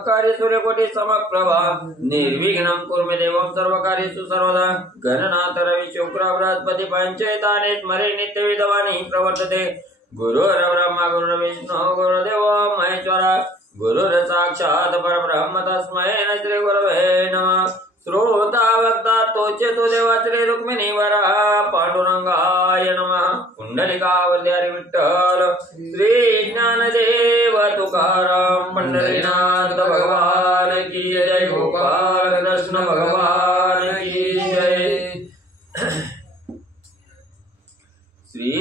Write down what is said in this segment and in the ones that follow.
कार्य सूर्यकोटि समप्रभा निर्विघ्नं कुरु मे देवं सर्वकार्येषु सर्वदा गणनाथ रवि शुक्र बृहस्पति पंचैतानि स्मरे नित्यविधवानि प्रवर्तते गुरुर्ब्रह्मा गुरुर्विष्णु गुरुर्देवो महेश्वरः गुरुर् साक्षात् परब्रह्म तस्मै श्री गुरवे नमः। श्रोता वक्ता तोचे तो देवा श्री रुक्मिणी वरः पांडुरंगाय नमः। कुंडलिकावल्यारी विठ्ठल श्री ज्ञानदेव तुकाराम पंढरीनाथ भगवान की जय। गोपाल कृष्ण भगवान की जय। श्री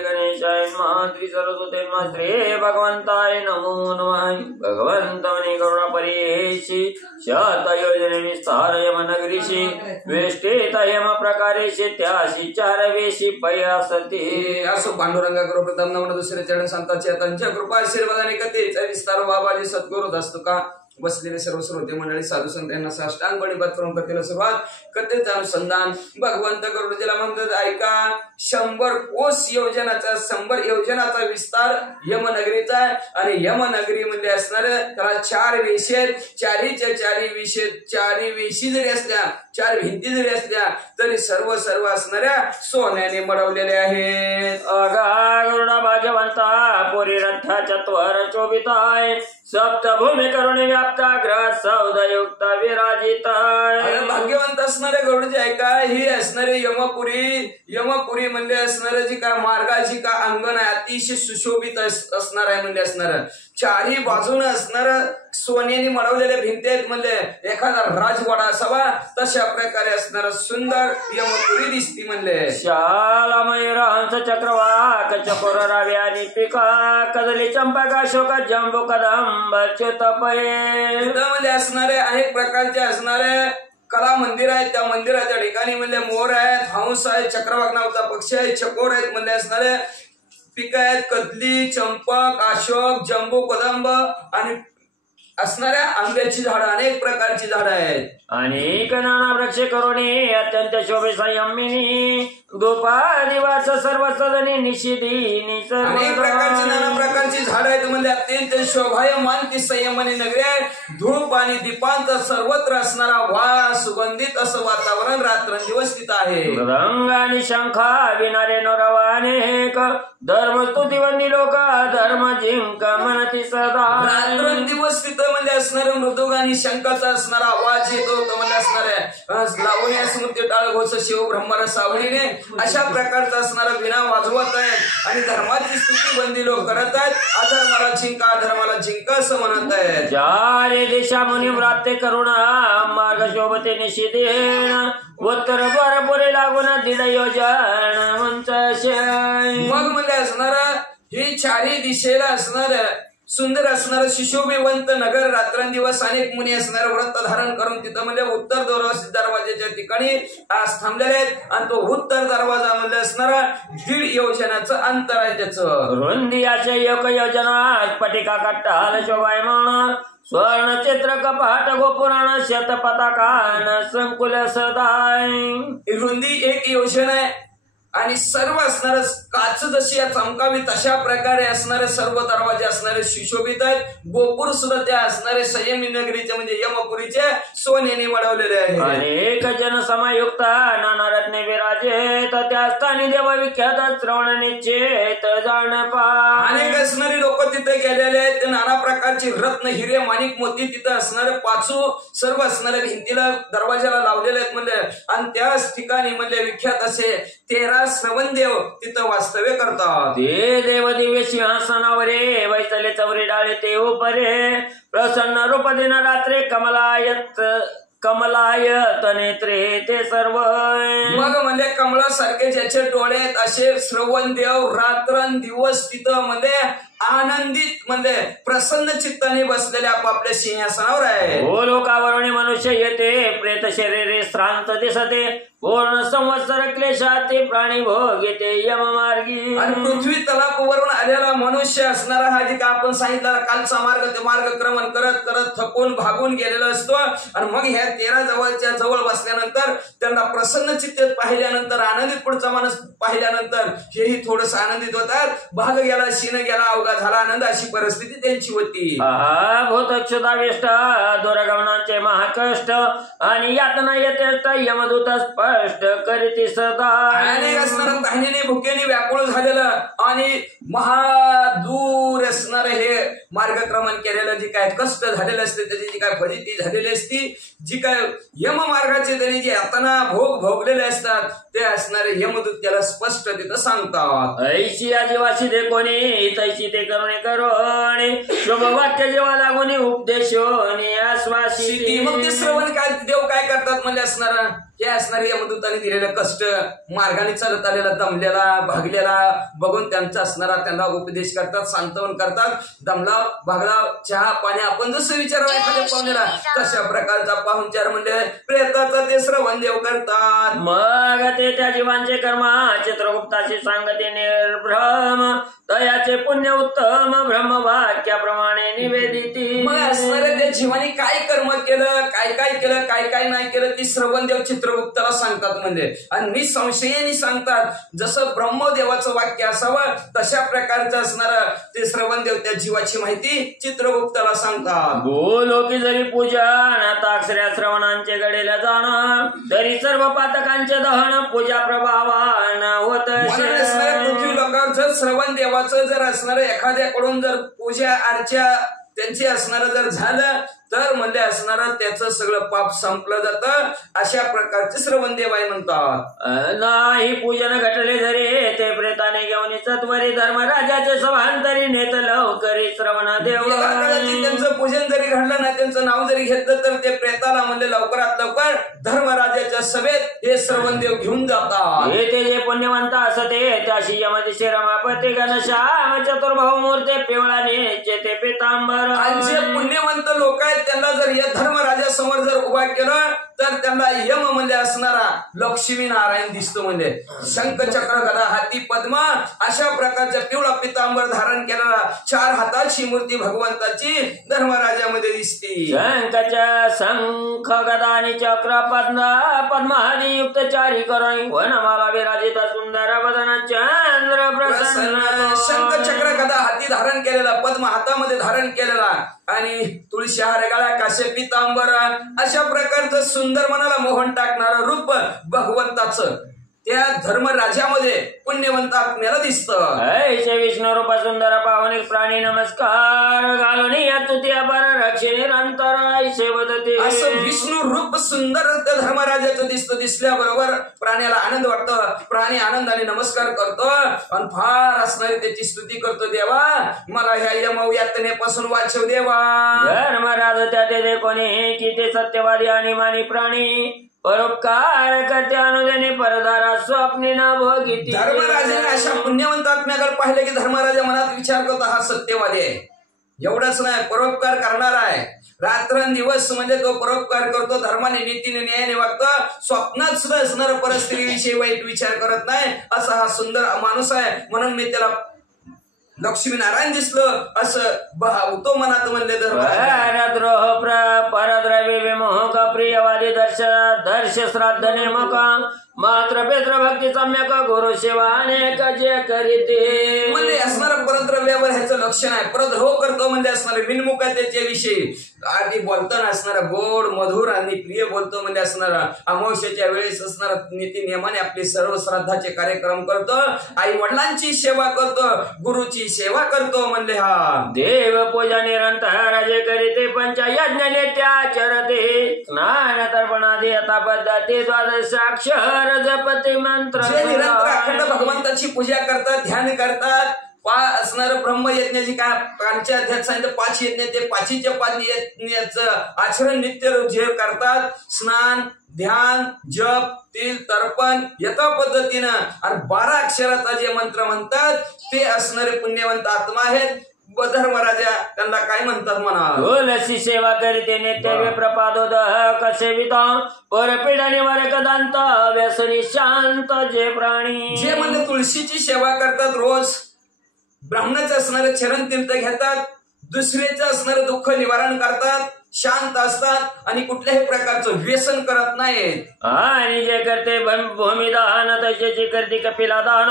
गणेशाय नमः। श्री सरस्वती नमः। श्री भगवंताय नमो नमः। भगवंतमने करुणा परियेषि शत योजने विस्तार यम नगरीषि वेष्टित यम प्रकारेषि त्याशी चारवेशी पयासती। असो पांडुरंगा करो प्रथम नमन दुसरे चरण संतांच्या त्यांच्या कृपा आशीर्वादाने कथेचा विस्तार बाबाजी सद्गुरु दस्तुका बसलेले सर्व श्रोते मंडळी साधू संत यांना साष्टांग बळीपात करून कथेला सुरुवात. कथेचं अनुसंधान भगवंत गरुड ज्याला म्हणतात ऐका 100 कोस योजनाचा 100 योजनाचा विस्तार यमनगरीचा आहे आणि यमनगरी मध्ये असणार त्याला 4 वेशी आहेत. चारी वेशी जरी असल्या 4 भिंती जरी असल्या तरी सर्व असणाऱ्या सोन्याने मडवलेल्या आहेत. अगा गरुडा भाजवंता पुरी रथाच्या त्वर शोभिताय सप्तभूमी करुणी व्याप्ताग्र सौदयुक्त विराजिताय. भाग्यवंत असणारे गरुडचे ऐका ही असणारे यमपुरी म्हणजे असणारे जी काय मार्गाची का अंगण आहे अतिशय सुशोभित असणार आहे. म्हणजे असणार 4ही बाजूने असणार सोन्याने मडवलेले भिंती आहेत. म्हणजे एखादा राजवाडा असावा तशा प्रकारे असणार सुंदर यमपुरी दिसती. म्हणजे शालामय हंस चक्रवाक चकोर रावी आणि पिका कदली चंपका शोक जंबू कदंब च्युतपये. म्हणजे असणारे अनेक प्रकारचे असणारे कला मंदिर आहेत. त्या मंदिराच्या ठिकाणी म्हणजे मोर आहेत, हंस आहे, चक्रवाक नावाचा पक्षी आहे, चकोर आहेत. म्हणजे असणारे पिकं आहेत, कदली, चंपक, अशोक, जंबू कदंब आणि असणाऱ्या आंब्याची झाडं अनेक प्रकारची झाडं आहेत. अनेक नाना वृक्ष करुणी अत्यंत शोभे संयमिनी गोपादिवास सर्व सदनी निशिदी अनेक प्रकारची नाना प्रकारची झाडं आहेत. म्हणजे अत्यंत शोभायमान ती संयमनी नगरी आहे. धूप आणि दीपांचा सर्वत्र असणारा वास सुगंधित असं वातावरण रात्रंदिवस तिथं आहे. रंग आणि शंखा विनारे नोरवानेक धर्मस्तुती वंदी लोक धर्म जिंक मनती सदा. रात्रंदिवस तिथं म्हणजे असणारे मृदुग आणि शंखाचा असणारा आवाज येतो. म्हणजे असणाऱ्या लावणी स्मृती टाळ घोष शिव ब्रह्मर सावळीने अशा प्रकारचा असणारा विना वाजवत आहेत आणि धर्माची स्तुती बंदी लोक करत आहेत. अधर्माला जिंका असं म्हणत आहेत. चारे दिशा मुनी व्राते करुणा मार्ग शोभते निशिदेन उत्तर द्वार पुरे लागून दिड योजन मंच. मग म्हणजे असणार ही 4ही दिशेला असणार सुंदर असणार सुशोभिवंत नगर रात्रंदिवस अनेक मुनी असणार व्रत धारण करून तिथं म्हणजे उत्तर दरवाजाच्या ठिकाणी आज थांबलेले आहेत. आणि तो उत्तर दरवाजा मध्ये असणारा 1.5 योजनाचं अंतर आहे. त्याचं रुंदियाचे एक योजना स्फटिका कट्टाल शोभायमान स्वर्ण चित्र कपाट गोपुराण शत पताकान संकुल सदाय. रुंदी 1 योजना आहे आणि सर्व असणार काच जशी चमकावी तशा प्रकारे असणारे सर्व दरवाजे असणारे सुशोभित आहेत. गोपुर सुद्धा त्या असणारे संयमी नगरीचे म्हणजे यमपुरीचे सोन्याने मडवलेले आहेत. अनेक जनसमयुक्त नाना रत्ने विराजेत त्या स्थानी देव विख्यात श्रवण निश्चित जाण पा. अनेक असणारे लोक तिथे गेलेले आहेत. ते नाना प्रकारची रत्न हिरे माणिक मोती तिथे असणारे 5 सर्व असणारे भिंतीला दरवाजाला लावलेले आहेत. म्हणजे आणि त्याच ठिकाणी म्हणजे विख्यात असे 13 श्रवण देव तिथं वास्तव्य करतात. ते देव दिव्य सिंहासनावरे वैतले चवरे डाळे ते उपरे प्रसन्न रूप दिन रात्रे कमलायत नेत्रे ते सर्व. मग म्हणजे कमळासारखे ज्याचे डोळे आहेत असे श्रवण देव रात्रंदिवस तिथं म्हणजे आनंदित म्हणजे प्रसन्न चित्ताने बसलेले आपापल्या सिंहासनावर आहे. हो लोकावरणी मनुष्य येते प्रेत शरीरे श्रांत दिसते पूर्ण संवत्सर क्लेशाते प्राणी भोग येते यम मार्गी. आणि पृथ्वी तलापावरून आलेला मनुष्य असणारा हा जे का आपण सांगितलं कालचा मार्ग ते मार्गक्रमण करत करत थकून भागून गेलेला असतो. आणि मग ह्या 13 जवळच्या जवळ बसल्यानंतर त्यांना प्रसन्न चित्तेत पाहिल्यानंतर आनंदित पुढचा माणूस पाहिल्यानंतर हेही थोडस आनंदित होतात. भाग गेला शीन गेला भोगा झाला आनंद अशी परिस्थिती त्यांची होती. भूतक्षुताविष्ट दुर्गमनांचे महाकष्ट आणि यातना येते यमदूत स्पष्ट करीती सदा. अनेक असणारं तहानेने भुकेने व्याकुळ झालेलं आणि महादूर असणार हे मार्गक्रमण केलेलं जे काय कष्ट झालेलं असते त्याची जी काय फजिती झालेली असती, जी काय यम मार्गाचे त्यांनी जे यातना भोग भोगलेले असतात ते असणारे यमदूत त्याला स्पष्ट तिथं सांगतात. ऐशी या जीवाशी दे कोणी तैशी ते करुणे करोणी शुभ वाक्य जेव्हा लागून उपदेशोनी आश्वासी. मग ते श्रवण काय देव काय करतात म्हणजे असणार हे असणारे यमदूतांनी दिलेलं कष्ट, मार्गाने चालत आलेला दमलेला भागलेला बघून त्यांचा असणारा त्यांना उपदेश करतात, सांत्वन करतात. दमला भागला चहा पाणी आपण जसं विचारावं एखाद्या पाहुण्याला तशा प्रकारचा पाहुणचार म्हणजे प्रेताचा ते श्रवण देव करतात. मग ते त्या जीवांचे कर्म चित्रगुप्ताशी सांगते निर्भ्रम तयाचे पुण्य उत्तम ब्रह्मवाक्याप्रमाणे निवेदिती. मग असणारे त्या जीवाने काय कर्म केलं, काय काय केलं, काय काय नाही केलं ती श्रवण देव चित्रगुप्ताला सांगतात. म्हणजे आणि निसंशयाने सांगतात. जसं ब्रह्मदेवाचं वाक्य असावं तशा प्रकारचं असणारं ते श्रवण देव त्या जीवाची माहिती चित्रगुप्ताला सांगतात. बोलो की जरी पूजन ताक्षऱ्या श्रवणांचे गडेला जाणं तरी सर्व पातकांचे दहन पूजा प्रभावान होत. पृथ्वी लोकांवर जर श्रवण देवाचं जर असणार एखाद्याकडून जर पूजा अर्चा त्यांची असणार जर झालं तर म्हणजे असणार त्याचं सगळं पाप संपलं जातं. अशा प्रकारचे श्रवण देव आहे म्हणतात. नाही पूजन घटले जरी ते प्रेताने घेऊन सत्वरी धर्मराजाचे सभांतरी नेत लवकरी श्रवण देव. त्यांचं पूजन जरी घडलं नाही त्यांचं नाव जरी घेतलं तर ते प्रेताला म्हणजे लवकरात लवकर धर्मराजाच्या सभेत हे श्रवण देव घेऊन जातात. हे ते जे पुण्यवंत असते त्याशी यमदिशी रमापती घनश्याम चतुर्भाऊ मूर्ती पिवळाने ते पितांबर. जे पुण्यवंत लोक आहेत त्यांना जर या धर्मराजा समोर जर उभा केलं तर त्यांना यम म्हणजे असणारा लक्ष्मी नारायण दिसतो. म्हणजे शंख चक्र गदा हाती पद्म अशा प्रकारच्या पिवळा पितांबर धारण केलेला 4 हाताची मूर्ती भगवंताची धर्मराजामध्ये दिसते. शंखच्या शंख गदा आणि चक्र पद्मादी युक्त चारी करोई वनमाला विराजित सुंदर वदन चंद्र प्रसन्न. शंख चक्र गदा हाती धारण केलेला, पद्म हातामध्ये धारण केलेला आणि तुळशी हार गळा काशे पितांबर अशा प्रकारचं सुंदर मनाला मोहन टाकणारं रूप भगवंताचं त्या धर्मराजामध्ये पुण्यवंत आत्म्याला दिसतं. ऐसे विष्णू रूप सुंदर पावनिक प्राणी नमस्कार घालून या तुत्या बर रक्षे निरंतर ऐसे वदते. असं विष्णू रूप सुंदर त्या धर्मराजाचं दिसतं. दिसल्याबरोबर प्राण्याला आनंद वाटतो. प्राणी आनंदाने नमस्कार करतो आणि फार असणारी त्याची स्तुती करतो. देवा मला ह्या यम यातनेपासून वाचव देवा. धर्मराज त्या ते कोणी की ते सत्यवादी आणि मानी प्राणी परोपकार करते अनुदेने परदारा स्वप्ने ना भोगिती. धर्मराजाने अशा पुण्यवंत आत्म्याकडे पाहिलं की धर्मराजा मनात विचार करतो हा सत्यवादी आहे. एवढंच नाही परोपकार करणारा आहे. रात्रंदिवस म्हणजे तो परोपकार करतो. धर्माने नीतीने न्यायाने वागतो. स्वप्नात सुद्धा असणारा परस्त्रीविषयी वाईट विचार करत नाही. असा हा सुंदर माणूस आहे म्हणून मी त्याला लक्ष्मी नारायण दिसलं असं भावतो मनात म्हणले. द्रोह परद्रव्य विमोह प्रियवादी दर्श श्राद्ध नेमक मात्र पेत्र भक्ती सम्यक गुरु सेवा अनेक जे करीते. म्हणजे असणारं परद्रव्यावर ह्याचं लक्षण आहे. परद्रोह करतो म्हणजे असणारे विनमुख त्याच्या विषयी आधी बोलताना असणारा गोड मधुर आणि प्रिय बोलतो. म्हणजे असणारा अमावस्येच्या वेळेस असणारा नीती नियमाने आपले सर्व श्राद्धाचे कार्यक्रम करतो. आई वडिलांची सेवा करतो. गुरुची सेवा करतो. म्हणले हा देव पूजा निरंतर जे करीते पंचयज्ञ त्याचरते स्नान तर्पणादी यथा पद्धती द्वादश अक्षर जपते मंत्र. जे निरंतर अखंड भगवंताची पूजा करतात, ध्यान करतात. असणार ब्रह्मयज्ञ जे काय कालच्या अध्यायात सांगितलं 5 यज्ञ ते 5च्या 5 यज्ञाचं आचरण नित्य जे करतात. स्नान ध्यान जप तिल तर्पण यथा पद्धतीनं आणि 12 अक्षराचा जे मंत्र म्हणतात ते असणारे पुण्यवंत आत्मा आहेत. धर्मराजा त्यांना काय म्हणतात म्हणा. तुलसी सेवा करीते नित्य प्रपादोदह कसे विधा परपीडा निवारक दांत व्यसनी शांत जे प्राणी. जे म्हणजे तुळशीची सेवा करतात रोज, ब्राह्मणाचं असणारे चरण तीर्थ घेतात, दुसऱ्याचं असणारं दुःख निवारण करतात, शांत असतात आणि कुठल्याही प्रकारचं व्यसन करत नाहीत आणि जे करते भूमिदान तसेची करते कपिला दान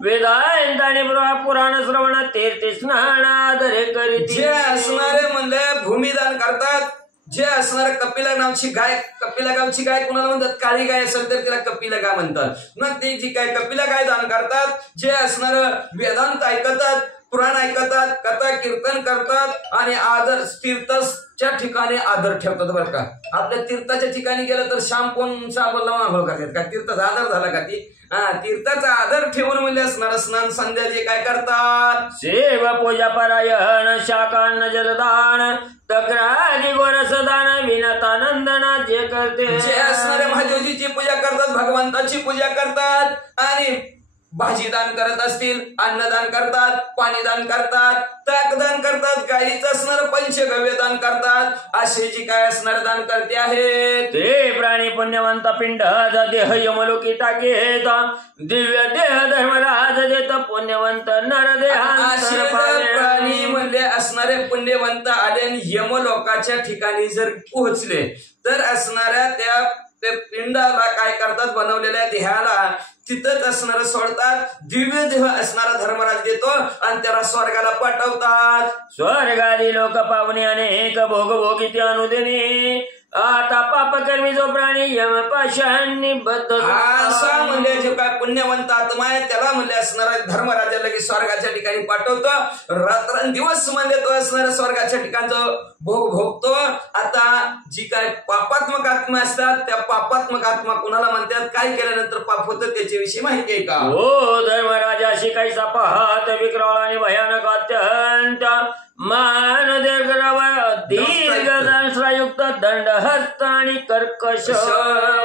वेदांत आणि पुराण श्रवण तीर्थ स्नान आदरे करीती जे असणारे म्हणले भूमिदान करतात जे असणारे कपिला नावची गाय कपिला गावची गाय कुणाला म्हणतात काळी गाय असेल तर तिला कपिला गाय म्हणतात मग ते जी काय कपिला गाय दान करतात जे असणार वेदांत ऐकतात पुराण ऐकतात कथा कीर्तन करतात आणि आदर तीर्थच्या ठिकाणी आदर ठेवतात बरं का आपल्या तीर्थाच्या ठिकाणी गेलं तर श्याम कोण साबण लावून आंघोळ करतात का तीर्थाचा आदर झाला का ती तीर्थाचा आदर ठेवून म्हणजे असणार स्नान संध्या जे काय करतात सेव पूजा परायण शाकान्न जलदान तक्रारी गोरसदान विनतानंदना जे करते जे असणारे महादेवजीची पूजा करतात भगवंताची पूजा करतात आणि भाजी दान करत असतील अन्नदान करतात पाणी दान करतात ताकदान करतात गाईचं असणार पंचगव्य दान करतात असे जी काय असणार दान करते आहेत ते प्राणी पुण्यवंत पिंड देह यमलोकी टाकेत दिव्य देह धर्मराज देत पुण्यवंत नर असे जर प्राणी म्हणले असणारे पुण्यवंत आले आणि यमलोकाच्या ठिकाणी जर पोहोचले तर असणाऱ्या त्या पिंडाला काय करतात बनवलेल्या देहाला तिथंच असणार सोडतात दिव्य देह असणारा धर्मराज देतो आणि त्याला स्वर्गाला पाठवतात स्वर्गादी लोक पावणे अनेक भोगभोगी ते अनुदिनी आता पापकर्मी जो प्राणी यमपाशांनी बद्ध असा म्हणजे जो काय पुण्यवंत आत्मा आहे त्याला म्हणजे असणारा धर्मराजा लगेच स्वर्गाच्या ठिकाणी पाठवतो रात्रंदिवस म्हणजे तो असणारा स्वर्गाच्या ठिकाणचं भोग भोगतो आता जी काय पापात्मक आत्मा असतात त्या पापात्मक आत्मा कुणाला म्हणतात काय केल्यानंतर पाप होतं त्याच्याविषयी माहिती आहे का हो धर्मराजा शिकायचा पाहत विक्राळ आणि भयानक अत्यंत मान दीर्घयुक्त दंड हस्त आणि कर्कश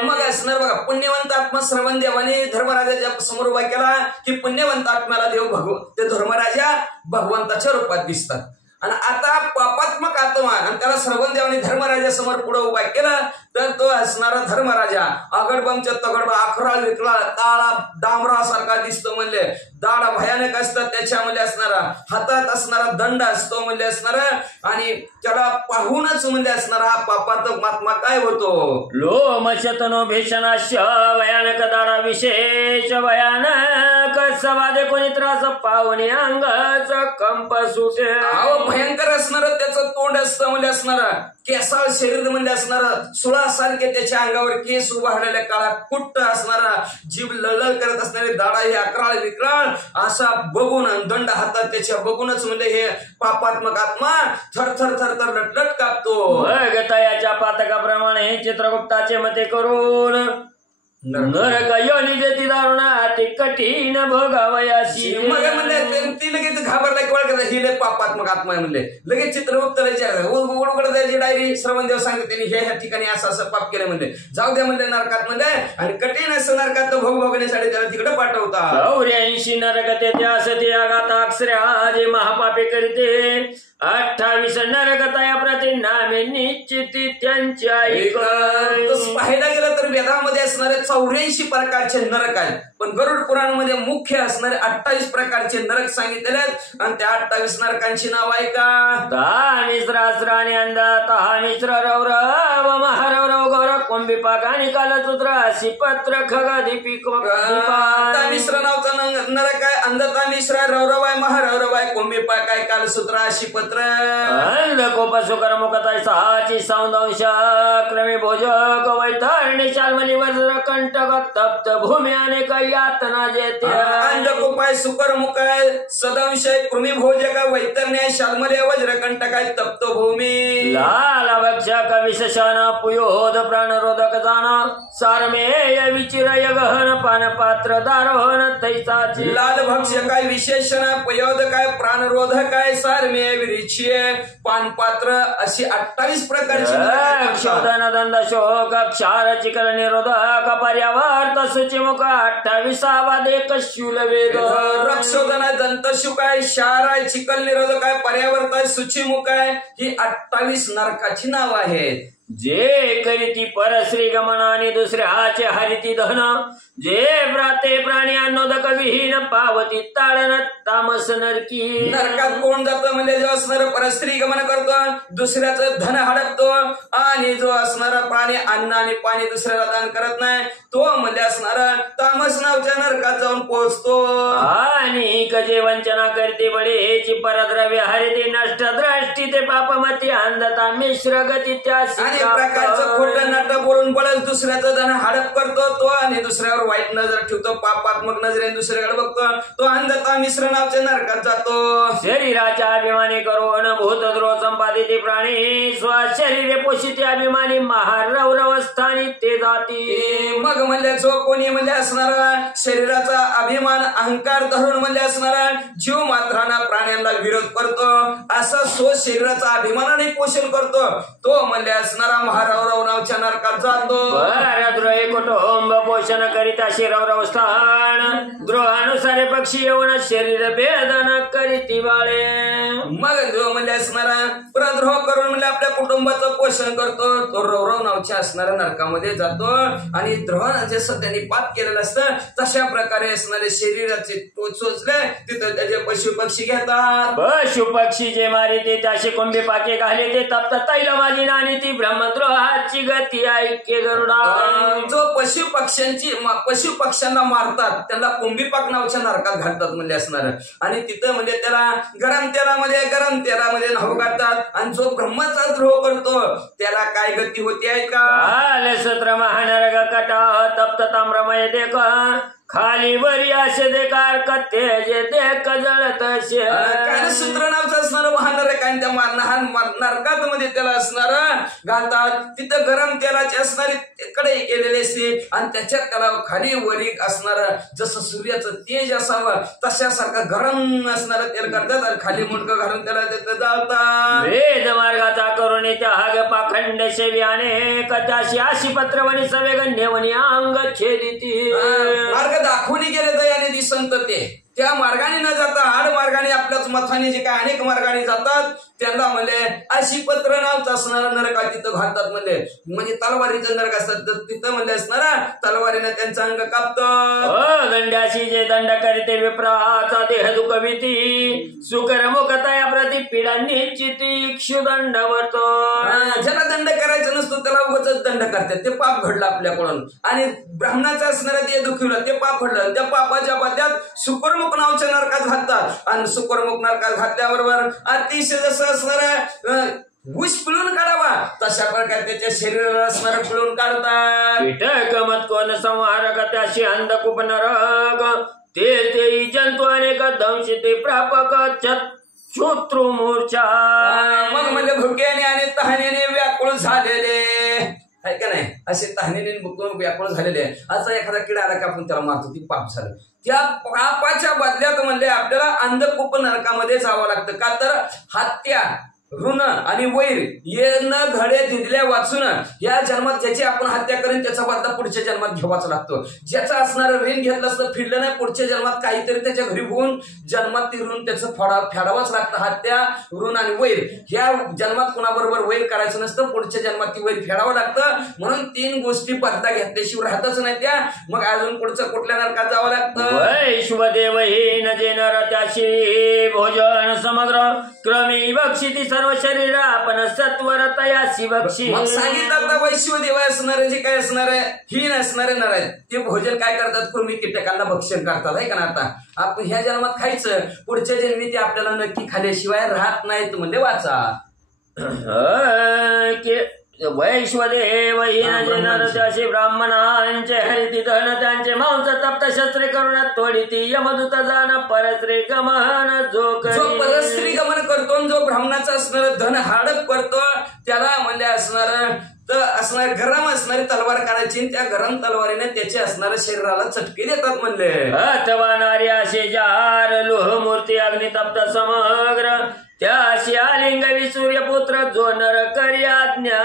मग असणार बघा पुण्यवंत आत्मा श्रवण देवाने धर्मराजाच्या समोर उभा केला की पुण्यवंत आत्म्याला देव ते धर्मराजा भगवंताच्या रूपात दिसतात आणि आता पापात्मक आत्मा आणि त्याला श्रवण देवाने धर्मराजा समोर पुढे उभा केला तर तो असणारा धर्मराजा अगडबमच्या तगडबा अखराळ विकराळ ताळा डांबरासारखा दिसतो म्हणले दाढा भयानक असतात त्याच्यामध्ये असणारा हातात असणारा दंड असतो म्हणजे असणारा आणि त्याला पाहूनच म्हणजे असणारा हा पापात्मक आत्मा काय होतो लोमशतनो भीषणाश्य भयानक दाढा विशेष भयानक सवादे कोणी त्रास पाहुणे अंगाच कंप सुटे भयंकर असणार त्याचं तोंड असतं म्हणजे असणारा केसाळ शरीर म्हणजे असणारा सुळासारखे त्याच्या अंगावर केस उभारलेल्या काळा कुट्ट असणारा जीव लळल करत असणारे दाढा हे अकराळ विक्राळ असा बघून दंड हातात त्याच्या बघूनच म्हणजे हे पापात्मक आत्मा थरथर थरथर लटलट कापतो याच्या पातकाप्रमाणे चित्रगुप्ताचे मते करून नरक योनी देती दारुणा ते कठीण भोगावयाशी मग म्हणले ती लगेच घाबरला की ओळखत ही लय पापात्मक आत्मा आहे म्हणले लगेच चित्रगुप्त उघड द्यायची डायरी श्रवण देव सांगते त्यांनी ह्या ठिकाणी असं असं पाप केलं म्हणले जाऊ द्या म्हणले नरकात म्हणले आणि कठीण असं नरकात भोग भोगण्यासाठी त्याला तिकडे पाठवतात 84 नरक तेथे असते आघात अक्षरा जे महापापे करते 28 नरकता प्रति नामे निश्चिती त्यांच्या पाहायला गेलं तर वेदामध्ये असणारे 84 प्रकारचे नरक आहेत पण गरुड पुराणामध्ये मुख्य असणारे 28 प्रकारचे नरक सांगितलेले आहेत आणि त्या 28 नरकांची नाव आहे का मिश्रास्त्राने अंधा मिश्र रौरव महारौरव गौरव कुंभिपाक आणि कालसूत्र शिपत्र खगा दीपिक मिश्र नावचा नरक आहे अंधता मिश्र रौरव आहे महारौरव आहे कुंभिपाक आहे कालसूत्र शिपत्र अंधकोप सुकर मुखताय सहाची सौंदंश क्रमी भोजक वैतरणी शालमली वज्र कंटक तप्त भूमी अनेक यातना जेते अंधकोपाय सुकर मुख आहे सदंश कृमी भोजक वैतरण्य शालमली वज्र कंटक आहे तप्त भूमी लाल भक्षक विशेषण पुयोध प्राणरोधक जाण सारमेय विचिरय गहन पानपात्र दारोहन तैसाची लाल भक्षक आहे विशेषण पुयोध काय प्राणरोधक आहे सारमेय विरिचिय पानपात्र अशी 28 प्रकारची शोधन दंड शोक क्षार चिकल निरोधक पर्यावर्त सुचिमुख 28 वादेक शूल वेद रक्षोधन आहे दंतशुक आहे क्षार आहे चिकल निरोधक आहे पर्यावर्त आहे सुचिमुख आहे ही 28 नरकाची नाव आहेत जे करीती परश्री गमन आणि दुसऱ्याचे हरिती दहन जे प्राते प्राणी अन्नोदक विहीन पावती ताडन तामस नरकी नरकात कोण जातं म्हणजे जो असणार परस्त्री गमन करतो दुसऱ्याचं धन हडपतो आणि जो असणारा प्राणी अन्न आणि पाणी दुसऱ्याला दान करत नाही तो म्हणजे असणारा तामस नावच्या नरकात जाऊन पोहोचतो. आणि कजे वंचना करते बळे हेची परद्रव्य हरिते नष्ट दृष्टी ते पापमती अंधता मिश्र गती त्यासी आणि प्रकारचं खोटं नाटक बोलून बळच दुसऱ्याचं धन हडप करतो तो आणि दुसऱ्यावर वाईट नजर ठेवतो पापात्मक नजरेने दुसऱ्याकडे बघतो तो अंधता मिश्र नावच्या नरकात जातो. शरीराच्या अभिमानी करून भूतद्रोह संपादित प्राणी स्वशरीरे पोषिते अभिमानी महारौरव स्थानी ते जाती. मग म्हणजे जो कोणी म्हणजे असणारा शरीराचा अभिमान अहंकार धरून म्हणजे असणारा जीव मात्रांना प्राण्यांना विरोध करतो असा सो शरीराचा अभिमानाने पोषण करतो तो म्हणजे असणारा महारौरव नावच्या नरकात जातो. द्रोही कुटुंब पोषण करीत अशी रौरव स्थान द्रोहानुसारे पक्षी येऊन शरीर भेदन करीती बाळे. मग जो म्हणजे असणारा परद्रोह करून म्हणजे आपल्या कुटुंबाचं पोषण करतो तो रौरव नावच्या असणाऱ्या नरकामध्ये जातो. आणि द्रोह जसं त्यांनी पाप केलेलं असतं तशा प्रकारे असणारे शरीराचे चोचले तिथं त्याचे पशु पक्षी घेतात. पशु पक्षी जे मारिते त्याशी कुंभी पाके घाले ते तप्त तैल माझी नानी ती ब्रह्मद्रोहाची गती ऐक्य गरुडा. जो पशु पक्ष्यांना मारतात त्यांना कुंभीपाक नावच्या नरकात घालतात म्हणजे असणार. आणि तिथं म्हणजे त्याला गरम तेलामध्ये न्हाऊ घालतात. आणि जो ब्रह्माचा द्रोह करतो त्याला काय गती होती आहे का. सत्र महानरग कटा तप्त ताम्रमय देख खाली वरी असे देकार कथे जे देख जळत सूत्र नावचं असणार महानरक आणि त्या नरकात मध्ये त्याला असणार घालतात. तिथं गरम तेलाचे असणारे कडे केलेले असते आणि त्याच्यात त्याला खाली वरी असणार जसं सूर्याचं तेज असावं तशासारखं गरम असणार तेल करतात आणि खाली मुंडकं घालून त्याला तिथं जाळतात. वेद मार्गाचा करून त्या हाग पाखंड सेवी अनेक त्याशी आशी पत्रवणी सवेगण्य वनी अंग छेदिती. मार्ग दाखवून गेले तर याने दिसंत ते त्या मार्गाने न जाता आड मार्गाने आपल्याच मथाने जे काय अनेक मार्गाने जातात त्यांना म्हणजे अशी पत्र नावचं असणारा नरका तिथं घालतात. म्हणजे तलवारीचं नरक असतात तिथं म्हणजे असणारा तलवारीनं त्यांचं अंग कापतं. दंड्याशी जे दंड करीते विप्राचा देह दुखविती सुकर मुखता या प्रति पीडा निश्चिती क्षुदंड वरतो. ज्याला दंड करायचं नसतो त्याला उगाच दंड करतात ते पाप घडलं आपल्याकडून. आणि ब्राह्मणाचं असणारा ते दुखवलं ते पाप घडलं त्या पापाच्या बदल्यात सुकरमुख नावच्या नरकात घालतात. आणि सुकरमुख नरकात घातल्याबरोबर अतिशय जसं असणारा ऊस पिळून काढावा तशा प्रकारे त्याच्या शरीराला असणारा पिळून काढतात. कीटक मत कोण संहारक त्याशी अंधकूप नरक ते जंतू अनेक दंशिते प्रापक शत्रू मूर्छा. मग म्हणजे भुक्याने आणि तहानेने व्याकुळ झालेले आहे का नाही असे तहानेने भुकून व्याकुळ झालेले असा एखादा किडा आला का आपण त्याला मारतो ती पाप झालं. त्या पापाच्या बदल्यात म्हणजे आपल्याला अंधकूप नरकामध्ये जावं लागतं. का तर हत्या ऋण आणि वैर येणं घडे दिदल्या वाचून या जन्मात ज्याची आपण हत्या करेन त्याचा बदला पुढच्या जन्मात घ्यावाच लागतो. ज्याचं असणारं ऋण घेतलं असतं फिरलं नाही पुढच्या जन्मात काहीतरी त्याच्या घरी होऊन जन्मात ते ऋण त्याचं फेडावंच लागतं. हत्या ऋण आणि वैर ह्या जन्मात कुणाबरोबर वैर करायचं नसतं पुढच्या जन्मात ती वैर फेडावं लागतं. म्हणून 3 गोष्टी बदला घेतल्याशिवाय राहतच नाही त्या. मग अजून पुढचं कुठल्या नरकात जावं लागतं. वैश्वदेव ही न जे नर त्याशी भोजन समग्र क्रमी बक्षिती सर्व शरीर आपण सत्वर तयासी बक्षी. मग सांगितलं वैश्वदेव असणारे जे काय असणार आहे हीन असणारे नर आहेत ते भोजन काय करतात कृमी कीटकांना भक्षण करतात आहे का ना. आता आपण ह्या जन्मात खायचं पुढच्या जन्मी ते आपल्याला नक्की खाल्ल्याशिवाय राहत नाहीत म्हणजे वाचा. वैश्वदेव त्याशी ब्राह्मणांचे हरिती धन त्यांचे मांस तप्त शस्त्रे करून तोडीती यमदूत जाण परस्त्री गमन जो परस्त्री गमन करतो जो ब्राह्मणाचं असणार धन हाडप करतो त्याला म्हणजे असणार तर असणार गरम असणारी तलवार काढायची त्या गरम तलवारीने त्याच्या असणाऱ्या शरीराला चटके देतात म्हणले. अथवा नारी असे जार लोह मूर्ती अग्नितप्त समग्र त्याशी आलिंगवी सूर्यपुत्र जो नर करी आज्ञा.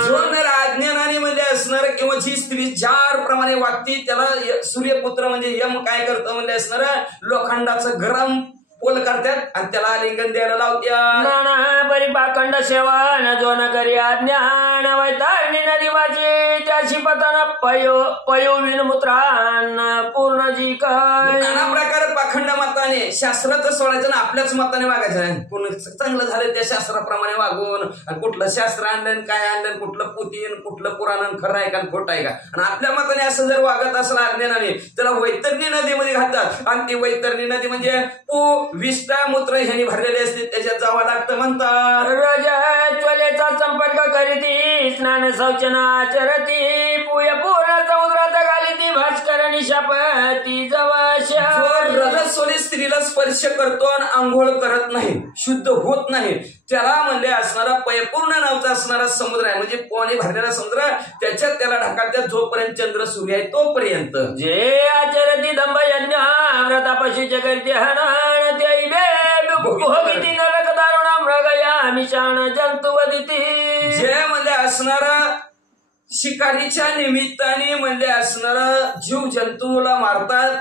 जो नर आज्ञानाने म्हणजे असणार किंवा जी स्त्री जार प्रमाणे वागती त्याला सूर्यपुत्र म्हणजे यम काय करतो म्हणजे असणार लोखंडाचं गरम पोल करतात आणि त्याला लिंगन द्यायला लावत्या. नाना परिपाखंड सेवन जो न करी अज्ञान वैतरणी नदी माझी त्याशी पताना पयो मूत्रान पूर्ण जी काय. नाना प्रकार पाखंड मताने शास्त्राचं सोडायचं ना आपल्याच मताने वागायचं. कोण चांगलं झालं त्या शास्त्राप्रमाणे वागून कुठलं शास्त्र आणलं काय आणलं कुठलं पुतीन कुठलं पुराण खरं आहे का खोटं आहे का. आणि आपल्या मताने असं जर वागत असला अज्ञानाने त्याला वैतरणी नदीमध्ये घालतात. आणि ती वैतरणी नदी म्हणजे विष्ठा मूत्र ह्यांनी भरलेले असते त्याच्यात जावं लागतं म्हणतात. ज्वलेचा संपर्क करीती स्नान शौचनाचरती पूर्ण समुद्रात घालीती भास्कर निशापती जवळ रजस्वली स्त्रीला स्पर्श करतो आणि आंघोळ करत नाही शुद्ध होत नाही त्याला म्हणजे असणारा पूर्ण नावचा असणारा समुद्र आहे म्हणजे पाणी भरलेला समुद्र त्याच्यात त्याला ढकालतात जोपर्यंत चंद्र सूर्य आहे तोपर्यंत. जे आचरती दंभ यज्ञ व्रतापशीचे करते हनन ते भोगिती नरक दारुणा मृगया मिशाण जंतु वदिती. जे म्हणजे असणारा शिकारीच्या निमित्ताने म्हणजे असणारा जीव जंतूला मारतात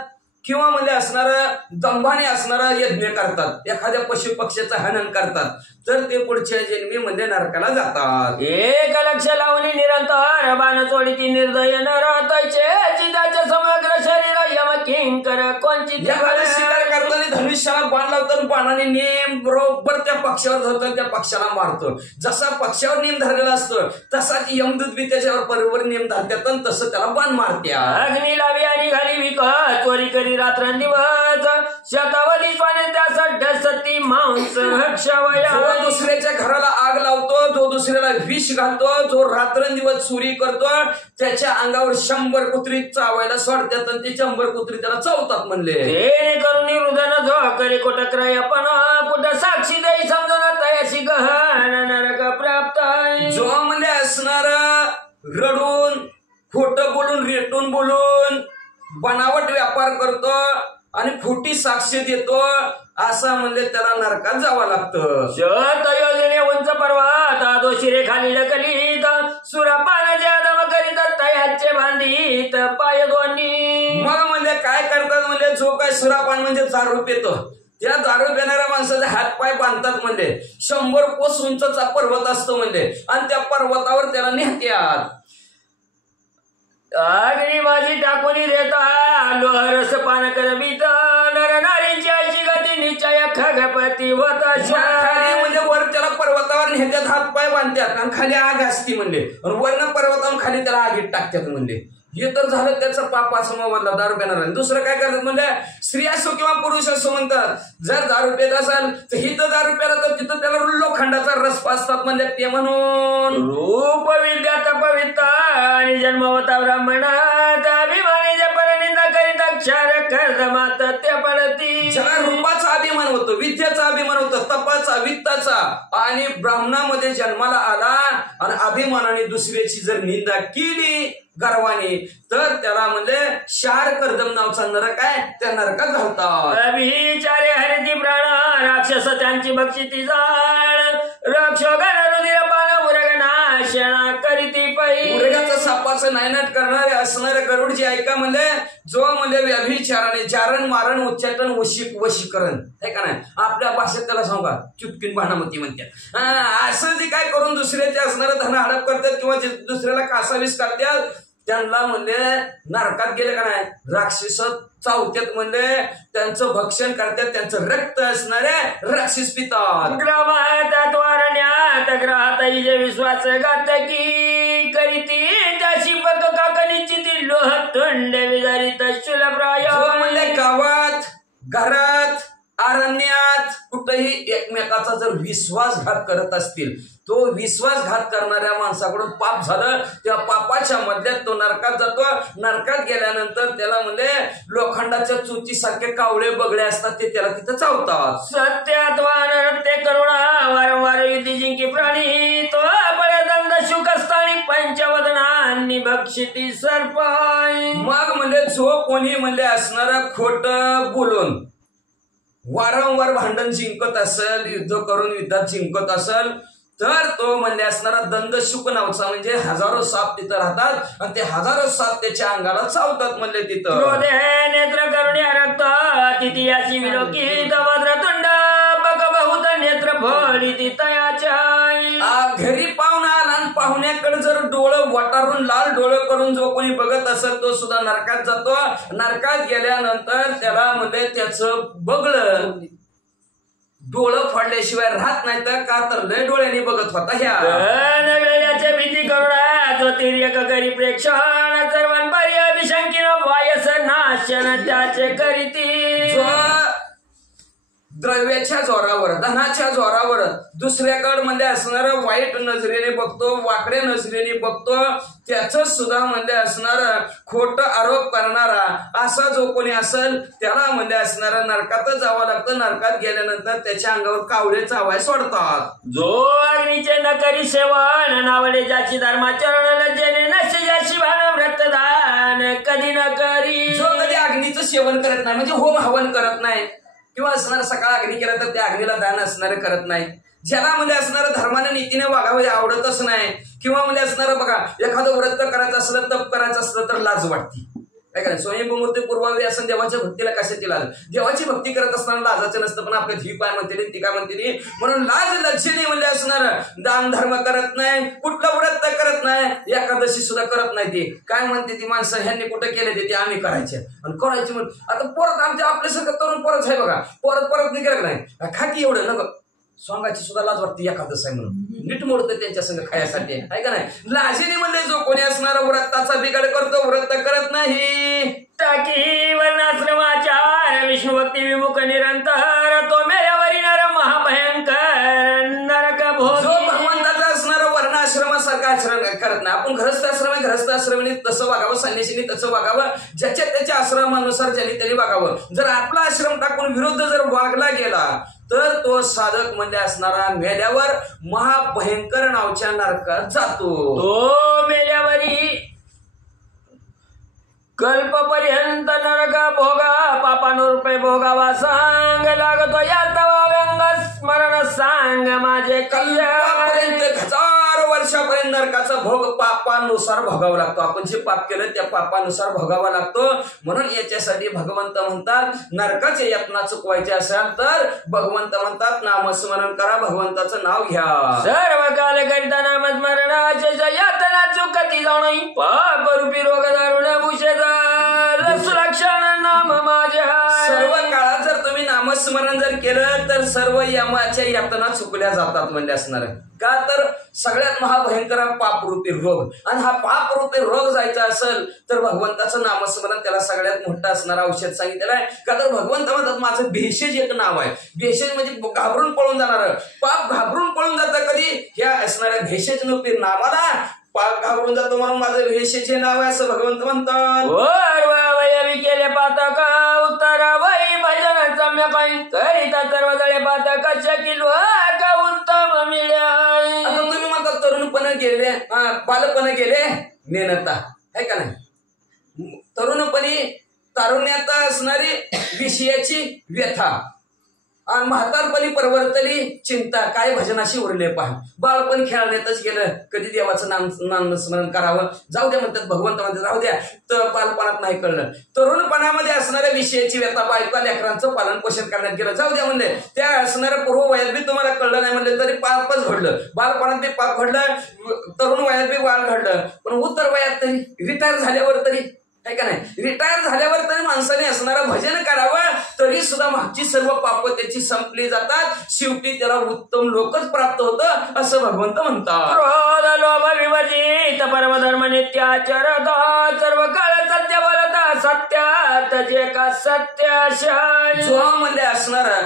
किंवा म्हणजे असणारा दंभाने असणारा यज्ञ करतात एखाद्या पशु पक्ष्याचं हनन करतात तर ते पुढच्या जन्मी म्हणजे नरकाला जातात. एक लक्ष लावणी निरंतर बाण चोडीती निर्दय नरतायचे जिजाच्या समग्र शरीर यम किंकर कोणची शिकार करताना धनुष्याला बाण लावतात बाणाने नेम बरोबर त्या पक्षावर धरतो त्या पक्षाला मारतो. जसा पक्षावर नेम धरलेला असतो तसाच यमदूत बी त्याच्यावर बरोबर नेम धरतात आणि तसं त्याला बाण मारत्या. अग्नी लावी आणि घाली विक चोरी करी रात्रंदिवस शतावली स्वाने त्या सती मांस हक्षवया. जो दुसऱ्याच्या घराला आग लावतो जो दुसऱ्याला विष घालतो जो रात्रंदिवस चोरी करतो त्याच्या अंगावर 100 कुत्री चावायला सोडतात आणि ते 100 कुत्री त्याला चावतात म्हणले. ते करून हृदय जो करे कुठं क्रय पण कुठं साक्षी देई समजून तयाशी गहन नरक प्राप्त. जो म्हणजे असणार रडून खोटं बोलून रेटून बोलून बनावट व्यापार करतो आणि खोटी साक्ष देतो असा म्हणजे त्याला नरकात जावं लागतं. शत योजने उंच पर्वत दोषिरे खाली ढकलीत सुरपान जादम करीत तयाचे बांधीत पाय दोन्ही. मग म्हणजे काय करतात म्हणजे जो काय सुरापान म्हणजे दारू पितो त्या दारू पिणाऱ्या माणसाचे हात पाय बांधतात म्हणजे 100 कोस उंचचा पर्वत असतो म्हणजे आणि त्या पर्वतावर त्याला नेत्यात. अग्नी माझी टाकून देता लोहरस पान करवित नर नारींची अशी गती निश्चय खगपती होत. खाली म्हणजे वर त्याला पर्वतावर नेत्यात हात पाय बांधतात आणि खाली आग असती म्हणजे वरनं पर्वतावर खाली त्याला आगीत टाकतात म्हणजे. हे तर झालं त्याचं पापाचं मोबदला दारू पिणार. दुसरं काय करतात म्हणजे स्त्री असो किंवा पुरुष असो म्हणतात जर दारू पित असाल तर हिथं दारू प्याला तर तिथं त्याला लोखंडाचा रस पाजतात म्हणजे ते म्हणून रूप विद्या तपविता आणि जन्मवता ब्राह्मणात अभिमानी जपनिंदा करीत अक्षर कर्दमात ते पडती. ज्याला रूपाचा अभिमान होतो विद्याचा अभिमान होतो तपाचा वित्ताचा आणि ब्राह्मणामध्ये जन्माला आला आणि अभिमानाने दुसऱ्याची जर निंदा केली गर्वाने तर त्याला म्हणजे शार कर्दम नावचा नरक आहे त्या नरकात घालतात. अभिचारे हरिती प्राण राक्षस त्यांची बक्षिती जाळ रक्षोगण रुधिरपान उरगनाशना करीती पै. उरगाचं सापाचं नायनाट करणारे असणारे गरुडजी ऐका म्हणजे जो म्हणजे व्यभिचाराने जारण मारण उच्चाटन वशीकरण आहे का नाही आपल्या भाषेत त्याला सांगा चुटकीन भानामती म्हणतात. असं जे काय करून दुसऱ्याचे असणारे धन हडप करतात किंवा दुसऱ्याला कासावीस करतात त्यांना म्हणजे नरकात गेले का नाही राक्षस चावत्यात म्हणजे त्यांचं भक्षण करतात त्यांचं रक्त असणारे राक्षस पितात. ग्रहात वारण्यात ग्रहात जे विश्वास घातकी करीती त्याशी बक काक निश्चिती लोह तुंड विजारित शुलप्राय. म्हणजे गावात घरात अरण्यात कुठेही एकमेकाचा जर विश्वासघात करत असतील तो विश्वासघात करणाऱ्या माणसाकडून पाप झालं त्या पापाच्या मध्यात तो नरकात जातो. नरकात गेल्यानंतर त्याला म्हणजे लोखंडाच्या चुचीसारखे कावळे बगळे असतात ते त्याला तिथं चावतात. सत्यात्वान ते करुणा वारंवार युद्धी जिंकी प्राणी तो बळदंड शुकस्थानी पंचवदनांनी भक्षिती सर्प. मग म्हणजे जो कोणी म्हणजे असणारा खोट बोलून वारंवार भांडण जिंकत असेल युद्ध करून युद्धात जिंकत असेल तर तो म्हणजे असणारा दंडशुक नावचा म्हणजे हजारो साप तिथं राहतात आणि ते हजारो साप त्याच्या अंगाला चावतात म्हणले तिथं. क्रोधे नेत्र करुण्या रक्त तिथियाची विलोकित वज्रतुंड बघ बहुत नेत्र फोडी तयाच्या. घरी पाहुणा आला आणि पाहुण्याकडे जर डोळं वटारून लाल डोळं करून जो कोणी बघत असेल तो सुद्धा नरकात जातो. नरकात गेल्यानंतर त्याला म्हणजे त्याचं बगळं डोळं फाडल्याशिवाय राहत नाही. तर का तर लय डोळ्यांनी बघत होता ह्या भीती करुणा ज्योतिर्यक करी प्रेक्षण सर्वांपरी अभिशंकीन वायस नाशन त्याचे करीती. द्रव्याच्या जोरावर धनाच्या जोरावर दुसऱ्याकडे म्हणजे असणार वाईट नजरेने बघतो, वाकड्या नजरेने बघतो, त्याच सुद्धा म्हणजे असणार खोट आरोप करणारा असा जो कोणी असेल त्याला म्हणजे असणारा नरकातच जावं लागतं. नरकात गेल्यानंतर त्याच्या अंगावर कावळे चावाय सोडतात. जो अग्नीचे न करी सेवन नावले ज्याची धर्माचरण लज्जेने नसे ज्याची भान व्रतदान कधी न करी. जो कधी अग्नीचं सेवन करत नाही म्हणजे होम हवन करत नाही किंवा असणार सकाळ अग्नी केला तर त्या अग्नीला दान असणारे करत नाही. ज्याला म्हणजे असणारं धर्माने नीतीने वागावं आवडतच नाही किंवा म्हणजे असणारं बघा एखादं व्रत करायचं असलं तप करायचं असलं तर लाज वाटते काय काय. स्वयंभूमूर्ती पूर्वावी असं देवाच्या भक्तीला कशाची लाज. देवाची भक्ती करत असताना लाजाचं नसतं पण आपल्या ही काय म्हणते ती काय म्हणते म्हणून लाज लक्षणे म्हणजे असणार दान धर्म करत नाही, कुठलं व्रत करत नाही, एकादशी सुद्धा करत नाही. ती काय म्हणते ती माणसं ह्यांनी कुठं केले ते आम्ही करायचे आणि करायचे म्हणून. आता परत आमच्या आपल्यासारखं तरुण परत आहे बघा परत निघालं नाही खाती एवढं नको स्वांगाची सुद्धा लाज वाटते एखादं आहे म्हणून नीट मोडतं त्यांच्या संग खायासाठी आहे का नाही. लाजीने म्हणले जो कोणी असणारा व्रताचा बिघाड करतो व्रत करत नाही. टाकी वर्णाश्रमाचार विष्णू भक्ती विमुख निरंतर तो मेल्यावरी नर महाभयंकर नरक भोग. जो भगवंताचा असणारा वर्णाश्रमासारखा आचरण करत नाही. आपण गृहस्थ आश्रमाने तसं वागावं, संन्यासीने तसं वागावं, ज्याच्या त्याच्या आश्रमानुसार ज्यांनी त्यांनी वागावं. जर आपला आश्रम टाकून विरुद्ध जर वागला गेला तर तो साधक म्हणजे असणारा मेल्यावर महाभयंकर नावच्या नरकात जातो. तो मेल्यावरी कल्पपर्यंत नरक भोगा पापानुरूपे भोगावा सांग लागतो या तवा व्यंग स्मरण सांग माझे कल्याण. हजार वर्षापर्यंत नरकाचा भोग पापानुसार भोगावा लागतो. आपण जे पाप केलं त्या पापानुसार भोगावा लागतो. म्हणून याच्यासाठी भगवंत म्हणतात नरकाचे यातना चुकवायचे असेल तर भगवंत म्हणतात नामस्मरण करा, भगवंताचं नाव घ्या. सर्व काल करिता नामस्मरणाचे यातना चुकती जाणई पाप रूपी रोग दारुण भूषेत लक्षण नाम माझ्या. सर्व काळात जर तुम्ही नामस्मरण जर केलं तर सर्व यमाच्या यातना चुकल्या जातात म्हणजे असणार. का तर सगळ्यात महाभयंकर पापरूपी रोग आणि हा पापरूपी रोग जायचा असेल तर भगवंताचं नामस्मरण त्याला सगळ्यात मोठं असणारं औषध सांगितलेलं आहे. का तर भगवंत म्हणतात माझं भेषज एक नाव आहे. भेषज म्हणजे घाबरून पळून जाणार. पाप घाबरून पळून जातं कधी ह्या असणाऱ्या भेषज रूपी नावाला पाप घाबरून जातो म्हणून माझं भेषज हे नाव आहे असं भगवंत म्हणतात. केले पातक उत्तर वै भजन सम्य काही करिता सर्व जळे पातक किलो उत्तम मिळ्या. आता तुम्ही म्हणतात तरुणपणे गेले बालपणे गेले नेनता आहे का नाही. तरुणपणी तारुण्यात असणारी विषयाची व्यथा आणि म्हातारपणी परवर्तली चिंता काय भजनाशी उरले पहा. बालपण खेळण्यातच गेलं कधी देवाचं नामस्मरण करावं जाऊ द्या म्हणतात भगवंत म्हणतात राहू द्या. तर बालपणात नाही कळलं. तरुणपणामध्ये असणाऱ्या विषयाची व्यथा बायका लेकरांचं पालन पोषण करण्यात गेलं जाऊ द्या म्हणले. त्या असणाऱ्या पूर्व वयात बी तुम्हाला कळलं नाही म्हणले तरी पापच घडलं. बालपणात बी पाप घडलं, तरुण वयात बी वाढ घडलं, पण उत्तर वयात तरी रिटायर झाल्यावर तरी आहे का नाही. रिटायर झाल्यावर तरी माणसाने असणारं भजन करावं तरी सुद्धा मागची सर्व पाप त्याची संपली जातात. शेवटी त्याला उत्तम लोकच प्राप्त होतं असं भगवंत म्हणतात. क्रोध लोभ विवर्जित परमधर्म नित्याचरत सर्व काळ सत्य बोलता सत्यात जे का सत्य. जो म्हणजे असणारा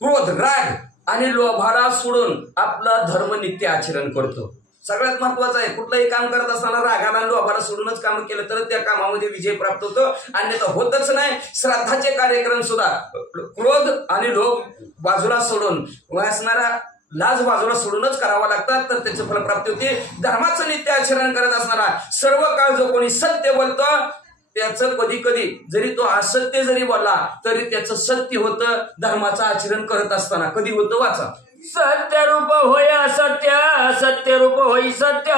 क्रोध राग आणि लोभाला सोडून आपला धर्म नित्य आचरण करतो. सगळ्यात महत्वाचं आहे. कुठलंही काम करत असताना रागाला आणि लोभाला सोडूनच काम केलं तर त्या कामामध्ये विजय प्राप्त होतो, अन्यथा होतच नाही. श्राद्धाचे कार्यक्रम सुद्धा क्रोध आणि लोभ बाजूला सोडून असणारा लाज बाजूला सोडूनच करावा लागतात तर त्याची फलप्राप्ती होते. धर्माचं नित्य आचरण करत असणारा सर्व काळ जो कोणी सत्य बोलतो त्याचं कधी कधी जरी तो असत्य जरी बोलला तरी त्याचं सत्य होतं. धर्माचं आचरण करत असताना कधी होतं वाचा सत्य रूप होय असत्य, सत्य रूप होई सत्य,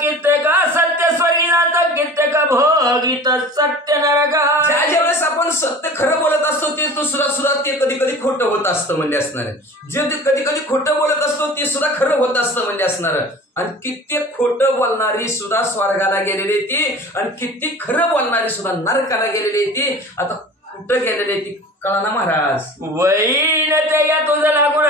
कित्येक सत्य स्वर्गीनाथ, कित्येक भोगित सत्य नरका. ज्यावेळेस आपण सत्य खरं बोलत असतो ते तो सुद्धा ते कधी कधी खोटं होत असतं म्हणजे असणार. जे कधी कधी खोटं बोलत असतो ते सुद्धा खरं होत असतं म्हणजे असणार. आणि कित्येक खोटं बोलणारी सुद्धा स्वर्गाला गेलेली ती, आणि कित्येक खरं बोलणारी सुद्धा नरकाला गेलेली ती. आता कुठं गेलेली ती कळा ना महाराज. वैन ते या तुझं लागून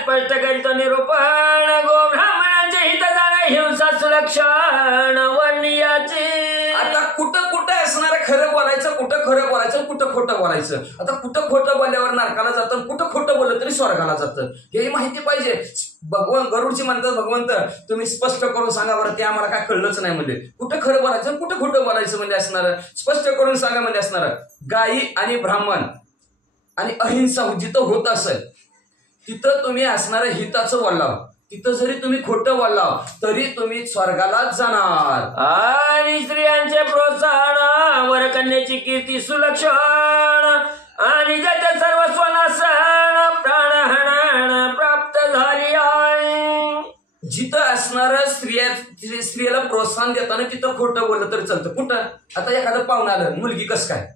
स्पष्ट करीत निरूपण, गो ब्राह्मणांचे हित जाण हिंसा सुलक्षण वर्णियाचे. आता कुठं कुठं असणार खरं बोलायचं, कुठं खरं बोलायचं, कुठं खोटं बोलायचं. आता कुठं खोटं बोलल्यावर नरकाला जातं, कुठं खोटं बोललं तरी स्वर्गाला जातं, हे माहिती पाहिजे. भगवान गरुडजी म्हणतात, भगवंत तुम्ही स्पष्ट करून सांगा बरं, ते आम्हाला काय कळलंच नाही म्हणजे. कुठं खरं बोलायचं, कुठं खोटं बोलायचं म्हणजे असणार, स्पष्ट करून सांगा म्हणजे असणार. गायी आणि ब्राह्मण आणि अहिंसा जिथं होत असेल तिथं तुम्ही असणारं हिताचं बोललाव, तिथं जरी तुम्ही खोटं बोललाव तरी तुम्ही स्वर्गालाच जाणार. आणि स्त्रियांचे प्रोत्साहन, वरकन्याची कीर्ती सुलक्षण, आणि ज्याच्या सर्वस्व नासन प्राणहरण प्राप्त झाली आहे. जिथं असणार स्त्रियाला प्रोत्साहन देताना तिथं खोटं बोललं तरी चालतं. कुठं आता एखादं पाहुणं आलं, मुलगी कसं काय,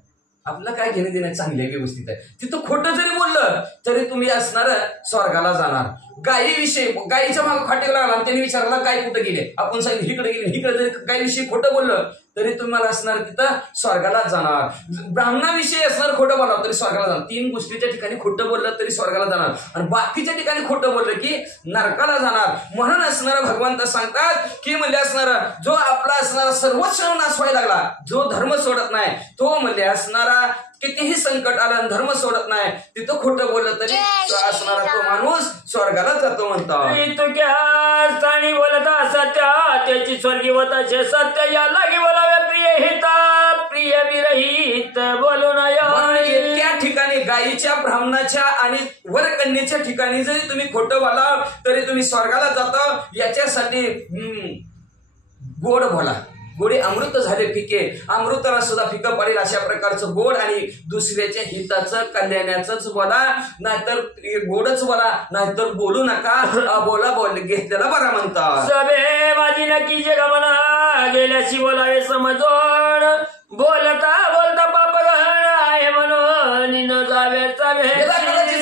आपलं काय घेणं देणं चांगली आहे, व्यवस्थित आहे, तिथं खोटं जरी बोललं तरी तुम्ही असणार स्वर्गाला जाणार. गायीविषयी, गायीच्या मागे खाटे लागला आणि त्यांनी विचारला गाय कुठं गेले, आपण सांगितलं इकडे गेले, इकडे जरी गायीविषयी खोटं बोललं तरी तुम्हाला असणार तिथं स्वर्गालाच जाणार. ब्राह्मणाविषयी असणार खोटं बोलावं तरी स्वर्गाला जाणार. 3 गोष्टीच्या ठिकाणी खोटं बोललं तरी स्वर्गाला जाणार, आणि बाकीच्या ठिकाणी खोटं बोललं की नरकाला जाणार. म्हणून असणारा भगवंत सांगतात की म्हणजे असणारा जो आपला असणारा सर्वस्व नाश व्हायला लागला, जो धर्म सोडत नाही, तो म्हणजे असणारा कितीही संकट आलं धर्म सोडत नाही, तिथं खोटं बोललं तरी असणारा तो माणूस स्वर्गाला जातो म्हणतात. स्थानी बोलत सत्य, त्याची स्वर्गी होताचे सत्य, या लागी बोलावे प्रिय हिता, प्रिय विरहित बोलू नये. त्या ठिकाणी गायीच्या, ब्राह्मणाच्या आणि वरकन्येच्या ठिकाणी जरी तुम्ही खोटं बोलाल तरी तुम्ही स्वर्गाला जाता. याच्यासाठी गोड बोला. गोडे अमृत झाले फिके, अमृताला सुद्धा फिकं पडेल अशा प्रकारचं गोड, आणि दुसऱ्याच्या हिताचं कल्याणाचंच बोला, नाहीतर गोडच बोला, नाहीतर बोलू नका. बोला बोल घेतलेला बरा म्हणतात. सबे माझी नक्की जे गमना, गेल्याशी बोलावे समजोड, बोलता बोलता पाप गहन आहे म्हणून न जावे सभे.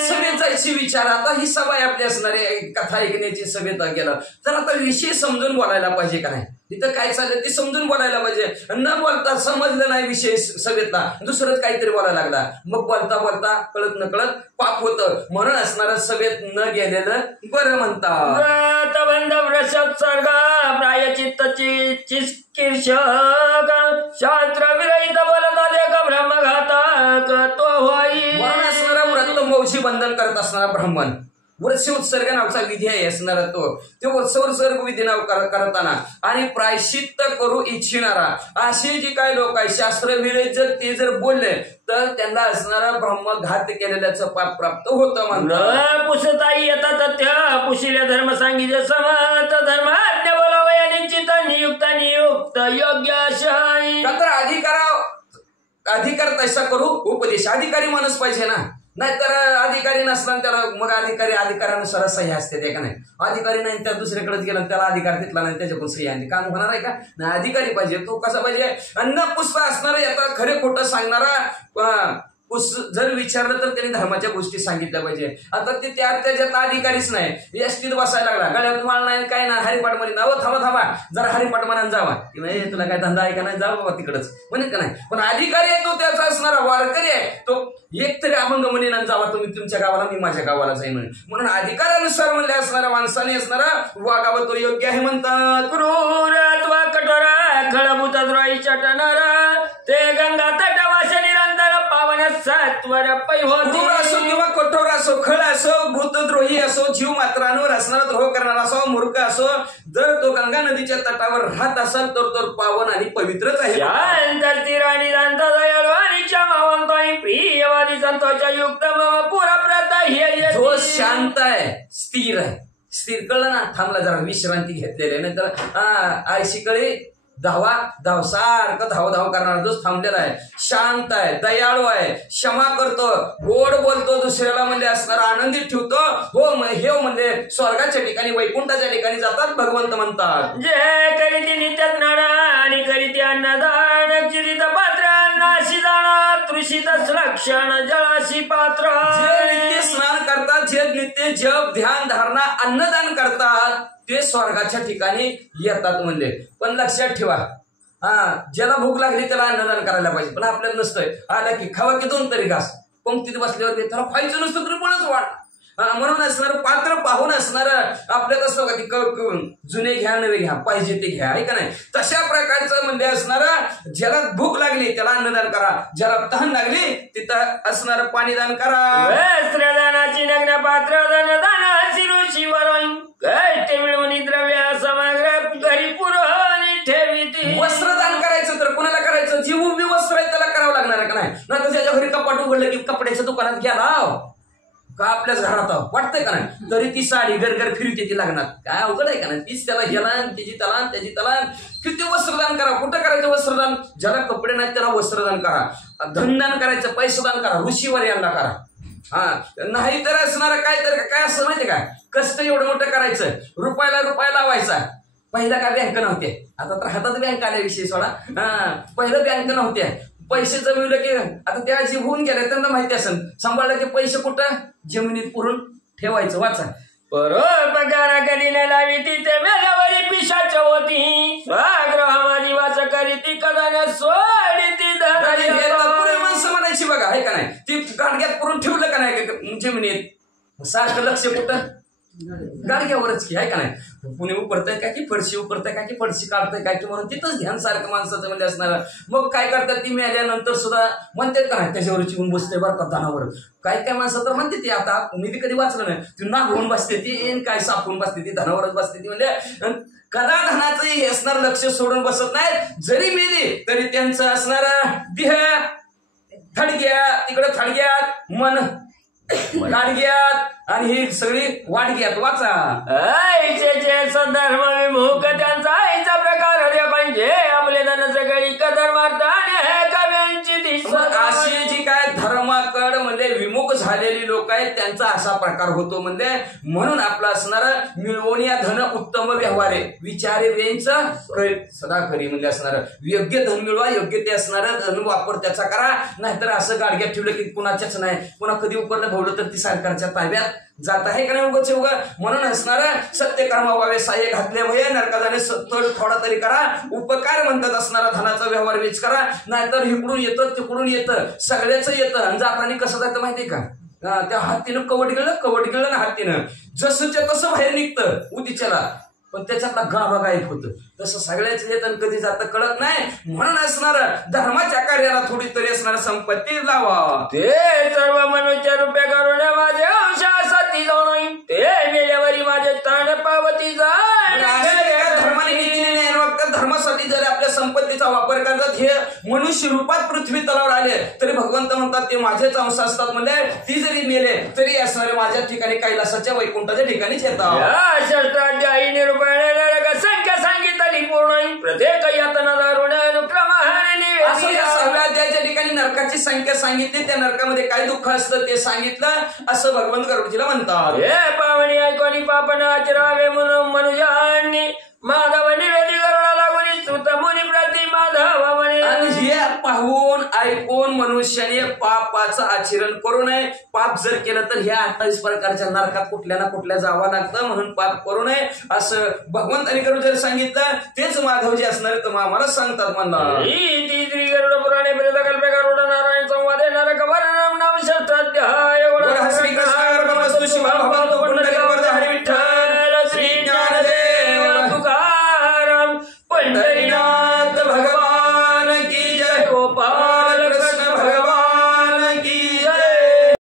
सभेत जायची विचार, आता ही सभा आहे आपली असणारे, कथा ऐकण्याची सभेत गेलं तर आता विषय समजून बोलायला पाहिजे का नाही, तिथं काय चाललंय ते समजून बोलायला पाहिजे. न बोलता समजलं नाही विषय सभेतला, दुसरंच काहीतरी बोलायला लागला, मग बोलता बोलता कळत न कळत पाप होतं. म्हणून असणारं सभेत न गेलेलं बरं म्हणतात. बंध वृषभ सर्ग प्रायचित्तची चिकीर्षक, शास्त्र विरहित बोलता देख ब्रह्मघातक तो होई. म्हणून असणारा व्रत मौशी बंधन करत असणारा ब्राह्मण, वर्ष उत्सर्ग नावचा विधी आहे असणारा तो वर्षोत्सर्ग विधी नाव करताना आणि प्रायश्चित्त करू इच्छिणारा असे जे काही लोक आहे शास्त्र विरहित जर ते जर बोलले तर त्यांना असणारा ब्रह्मघात केलेल्याचं पाप प्राप्त होतं म्हणतात. पुसताई येता तथ्य, पुशिल्या धर्म सांगितले समत, धर्माज्ञ बोलावया निश्चित, नियुक्त योग्य अशाई. अधिकार तसा करू उपदेश, अधिकारी माणूस पाहिजे ना, नाहीतर अधिकारी नसताना त्याला मग अधिकारानुसार सही असते ते का नाही. अधिकारी नाही त्या दुसरीकडेच गेला त्याला अधिकार तिथला नाही, त्याच्याकडून सही आणली, काम होणार आहे का नाही. अधिकारी पाहिजे, तो कसा पाहिजे, अन्न पुष्प असणारा, याचा खरे खोटं सांगणारा. जर विचारलं तर त्यांनी धर्माच्या गोष्टी सांगितल्या पाहिजे. आता ते त्याच्यात अधिकारीच नाही, एसटीत बसायला लागला, गळ्यात माळ नाही काय ना, हरिपाठ मध्ये नाव थांबा जरा हरिपाठ म्हणान जावा, की नाही तुला काय धंदा आहे का नाही, जावा बाबा तिकडच म्हणत का नाही. पण अधिकारी आहे तो त्याचा असणारा, वारकरी आहे तो एक तरी अभंग म्हणेन जावा तुम्ही तुमच्या गावाला, मी माझ्या गावाला जाईन म्हणून अधिकारानुसार म्हणले असणारा माणसाने असणारा वागावं तो योग्य आहे म्हणतात. क्रूर अथवा कठोर खळभूत द्रोही चटणारा, ते गंगा तटवास निरंतर पावन सत्वर क्रूर असो किंवा कठोर असो, खळ असो, भूतद्रोही असो, जीव मात्रांवर असणारा द्रोह करणारा असो, मूर्ख असो, जर तो गंगा नदीच्या तटावर राहत असेल तर तो पावन आणि पवित्रच आहे. प्रियवादी संतोषा युक्त पुरा प्रत, जो शांत आहे, स्थिर आहे, स्थिर कळलं ना, थांबला जरा विश्रांती घेतलेली, नंतर आयशी कळे धाव सारखं धाव करणारा जो थांबलेला आहे, शांत आहे, दयाळू आहे, क्षमा करतो, गोड बोलतो, दुसऱ्याला म्हणजे असणारा आनंदित ठेवतो. हो हे म्हणजे स्वर्गाच्या ठिकाणी वैकुंठाच्या ठिकाणी जातात भगवंत म्हणतात. जे करीती नित्य स्नान आणि करीती अन्नदान, चिरित पात्र नाशी जाणार तृषित लक्षण जळाशी पात्र. जे नित्य स्नान करतात, जे नित्य जप ध्यान धारणा अन्नदान करतात ते स्वर्गाच्या ठिकाणी येतात म्हणले. पण लक्षात ठेवा, ज्याला भूक लागली त्याला अन्नदान करायला पाहिजे. पण आपल्याला नसतंय, आला की खावा की 2 तरी घास, पंक्तीत बसल्यावर त्याला खायचं नसतं तरी कोणच वाट. म्हणून असणार पात्र पाहून असणार आपल्यात असतं का की जुने घ्या नवे घ्या, पाहिजे ते घ्या, आहे का नाही. तशा प्रकारचं म्हणजे असणार ज्याला भूक लागली त्याला अन्नदान करा, ज्याला तहान लागली तिथं असणार पाणी दान करा. वस्त्रदानाची नग्न पात्र दानाची ऋषी वरून कष्ट मिळवून द्रव्य समग्र घरी पुरवणी ठेवी. वस्त्रदान करायचं तर कोणाला करायचं, जी उभी वस्त्र आहे त्याला करावं लागणार का नाही. तर त्याच्या घरी कपाट उघडलं की कपड्याच्या दुकानात गेला का आपल्याच घरात वाटतंय का नाही, तरी ती साडी घर फिरते ती लागणार. काय अवघड आहे का नाही. तीच त्याला ह्याला त्याची त्याला त्याची त्याला किती वस्त्रदान करा. कुठं करायचं वस्त्रदान, ज्याला कपडे नाहीत त्याला वस्त्रदान करा, धनदान करायचं, पैसेदान करा, ऋषीवर यांना करा. नाही तर असणार काय असं माहितीये का, कष्ट एवढं मोठं करायचं, रुपयाला लावायचा. पहिला काय बँक नव्हते, आता तर हातात बँक आल्याविषयी सोडा. पहिलं बँक नव्हत्या, पैसे जमिवलं की आता त्या जी होऊन गेल्या त्यांना माहिती असेल, सांभाळलं की पैसे कुठं जमिनीत पुरून ठेवायचं. वाचा, परोपकार कधी न लावी तिथे मेल्यावरी पिशाच होती, स्वगृह जीवाच करी ती कदा न सोडी ती पुरे माणसं म्हणायची बघा, आहे का नाही. ती गाडग्यात पुरून ठेवलं का नाही जमिनीत, सारखं लक्ष कुठं गाडग्यावरच की, आहे का नाही. पुणे उपरतय काय की फरशी उपरतय काय की फरशी काढतय काय की, म्हणून तिथंच ध्यान सारखं माणसाचं म्हणजे असणार. मग काय करतात ती मेल्यानंतर सुद्धा म्हणतात का नाही त्याच्यावर चिवून बसते बरं का धानावर. काय माणसं तर म्हणते ती, आता मी बी कधी वाचलं नाही, ती नाग होऊन बसते ती, काय सापून बसते ती, धनावरच बसते ती. म्हणजे कदा धनाचं असणार लक्ष सोडून बसत नाही. जरी मेली तरी त्यांचं असणार देह थडग्यात, तिकडं थडग्यात, मन गाडग्यात आणि ही सगळी वाडग्यात. वाचा, धर्म विमुख त्यांचा आईचा प्रकार होते, म्हणजे आपले धन सगळी कदर अशी जी काय धर्माकड म्हणजे विमुख झालेली लोक आहेत त्यांचा असा प्रकार होतो. म्हणजे म्हणून आपला असणार मिळवण्या धन उत्तम व्यवहार आहे, विचारे वेंच सदा करी. म्हणजे असणार योग्य धन मिळवा, योग्य ते असणार धन वापर त्याचा करा. नाहीतर असं गाडग्यात ठेवलं की कुणाच्याच नाही, पुन्हा कधी उपरलं भवलं तर ती सरकारच्या ताब्यात जात आहे का नाही. उगाच म्हणून असणार सत्य कर्मा व्हावे साये घातले वय नरका जाणे थोडा तरी करा. उपकार म्हणतात असणारा धनाचा व्यवहार वेच करा, नाहीतर इकडून येतं तिकडून येतं सगळ्याच येतं. आणि जाताना कसं जातं माहितीये का, त्या हत्तीनं कवट गेलं ना हत्तीनं, जसंच्या तसं बाहेर निघतं उदीच्याला, पण त्याच्यातला गाभा गायब होतं. तसं सगळ्याच येतं कधी जातं कळत नाही. म्हणून असणार धर्माच्या कार्याला थोडी तरी असणार संपत्ती लावा. ते सर्व मनुष्य रुपये करून माझे अंशासाठी जाऊन ते मेल्यावरी माझे ताण पावती जाय. धर्मासाठी जर आपल्या संपत्तीचा वापर करतात, हे मनुष्य रूपात पृथ्वी तलावर आले तरी भगवंत म्हणतात ते माझेच अंश असतात. म्हणजे ती जरी मेले तरी असणारे माझ्या ठिकाणी कैलासाच्या वैकुंठाच्या ठिकाणीच येतात. शस्त्राध्यायी निरूपण संख्या सांगितली पूर्ण प्रत्येक यातना दारुण अनुक्रम असं या 6व्या अध्यायाच्या ठिकाणी नरकाची संख्या सांगितली, त्या नरकामध्ये काय दुःख असतं ते सांगितलं असं भगवंत गरुडजीला म्हणतात. हे पावणी ऐकोनी पापन आचरावे म्हणून मनुष्यांनी माधव निवेदी करुणा लागून स्तुत मुनी प्रति माधव म्हणे. आणि हे पाहून ऐकून मनुष्याने पापाचं आचरण करू नये. पाप जर केलं तर ह्या 28 प्रकारच्या नरकात कुठल्या ना कुठल्या जावं लागतं. म्हणून पाप करू नये असं भगवंतानी गरुडजीला सांगितलं. तेच माधव जे असणार तर आम्हाला सांगतात म्हणला.